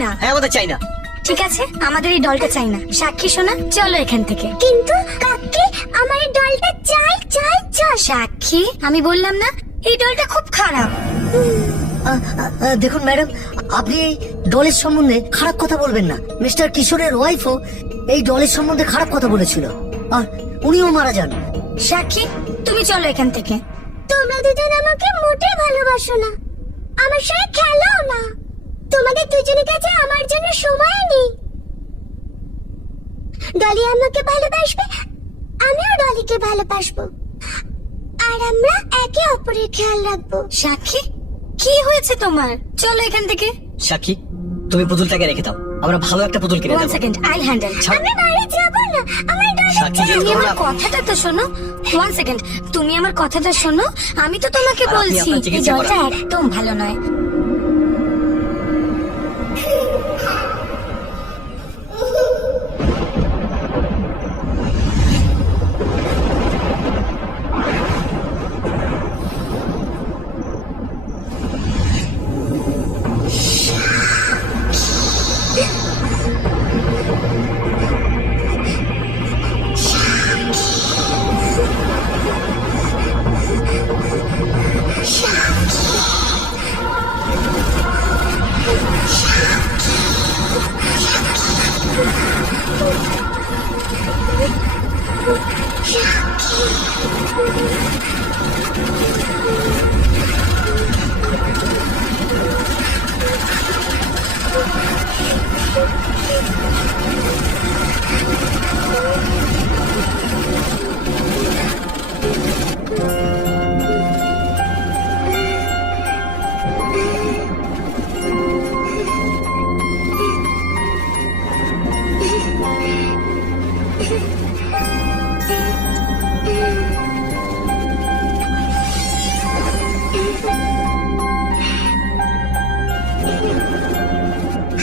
না। হ্যাঁ আমাদের চাই না। ঠিক আছে, আমাদের এই ডলটা চাই না। সাক্ষী শোনা, চলো এখান থেকে। কিন্তু কাকি, আমার এই ডলটা চাই চাই চাই। সাক্ষী, আমি বললাম না এই ডলটা খুব খারাপ। দেখুন ম্যাডাম, আপনি এই ডলের সম্বন্ধে খারাপ কথা বলবেন না। মিস্টার কিশোরের ওয়াইফও এই ডলের সম্বন্ধে খারাপ কথা বলেছিল, আর উনিও মারা যান। সাক্ষী, তুমি চলো এখান থেকে। তোমরা দুজন আমাকে মোটেই ভালোবাসো না, আমার সঙ্গে খেলাও না। তোমাদের দুজনের কাছে আমার জন্য সময় নেই। ডলি আমাকে ভালোবাসবে, আমিও ডলিকে ভালোবাসবো, আর আমরা একে অপরের খেয়াল রাখবো। সাক্ষী, কি হয়েছে তোমার? চলো এখান থেকে। সাক্ষী, তুমি পুতুলটাকে রেখে দাও, আমরা ভালো একটা পুতুল কিনে ওয়ান দেবো। সেকেন্ড, আইল হ্যান্ডেল। আমি বাড়ি যাবো না, আমার ডলি সাক্ষী, চাই। তুমি আমার তোমরা- কথাটা তো শোনো। ওয়ান সেকেন্ড, তুমি আমার কথাটা শোনো। আমি তো তোমাকে আর আপনি বলছি আপনার এই চিকিৎসা জলটা করান। একদম ভালো নয়।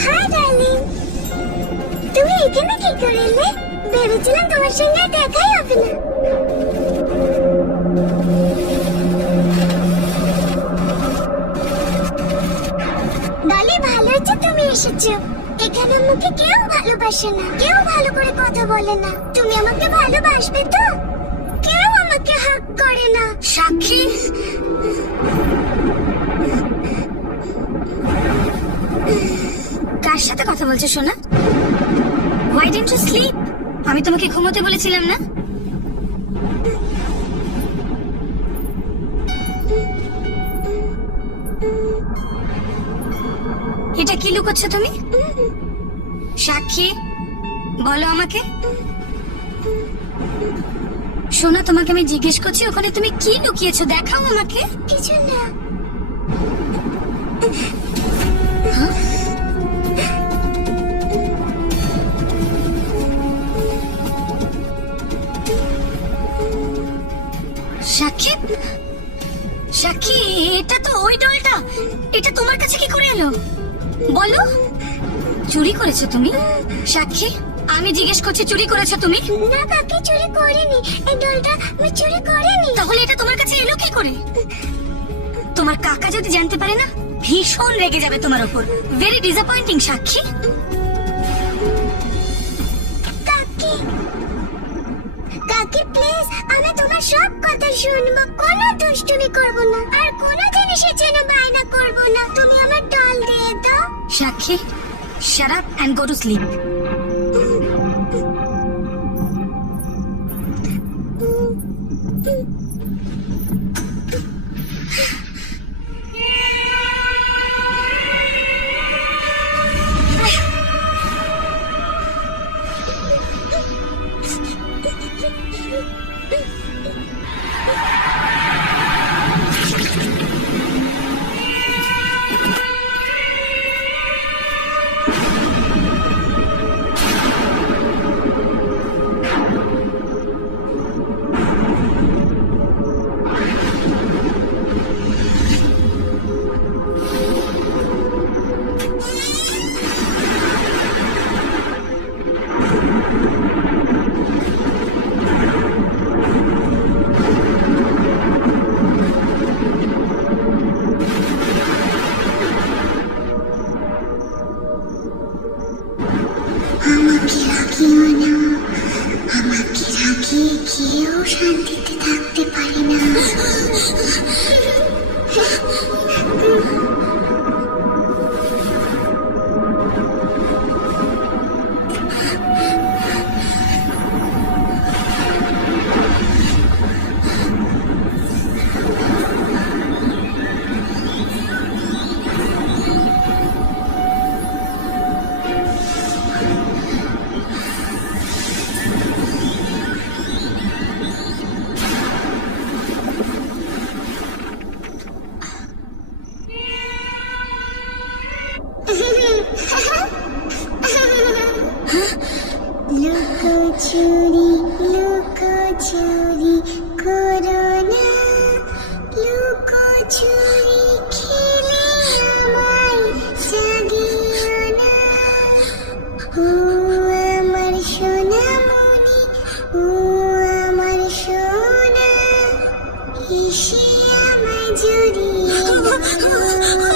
হাই ডার্লিং, তুমি এখানে কি করে এলে? ভেবেছিলাম তোমার সঙ্গে আর দেখাই হবে না। ডলি, ভালো হচ্ছে তুমি এসেছো। এখানে আমাকে কেউ ভালোবাসে না, কেউ ভালো করে কথা বলে না। তুমি আমাকে ভালোবাসবে তো? কেউ আমাকে হাক করে না। সাক্ষী, কার সাথে কথা বলছো সোনা? Why didn't you sleep? আমি তোমাকে ঘুমোতে বলেছিলাম না? এটা কি লুকোচ্ছ তুমি? সাক্ষী, বলো আমাকে। সোনা, তোমাকে আমি জিজ্ঞেস করছি ওখানে তুমি কি লুকিয়েছো, দেখাও আমাকে। কিছু না। সাক্ষী, সাক্ষী, এটা তো ওই ডলটা। এটা তোমার কাছে কি করে এলো বলো? চুরি করেছো তুমি? সাক্ষী, আমি জিজ্ঞেস করছি চুরি করেছো তুমি? না কাকি, চুরি করিনি। এই ডলটা আমি চুরি করিনি। তাহলে এটা তোমার কাছে এলো কি করে? তোমার কাকা যদি জানতে পারে না, ভীষণ রেগে যাবে তোমার উপর। ভেরি ডিসঅ্যাপয়েন্টিং সাক্ষী। কাকি, কাকি প্লিজ, আমি তোমার সব কথা শুনবো, কোনো দুষ্টুমি করবো না, আর কোনো জিনিসের জন্য বায়না করবো না। তুমি আমার ডল দিয়ে দাও। সাক্ষী, shut up and go to sleep. আমার সোনামণি, ও আমার সোনা, এসে আমায় জড়িয়ে নাও।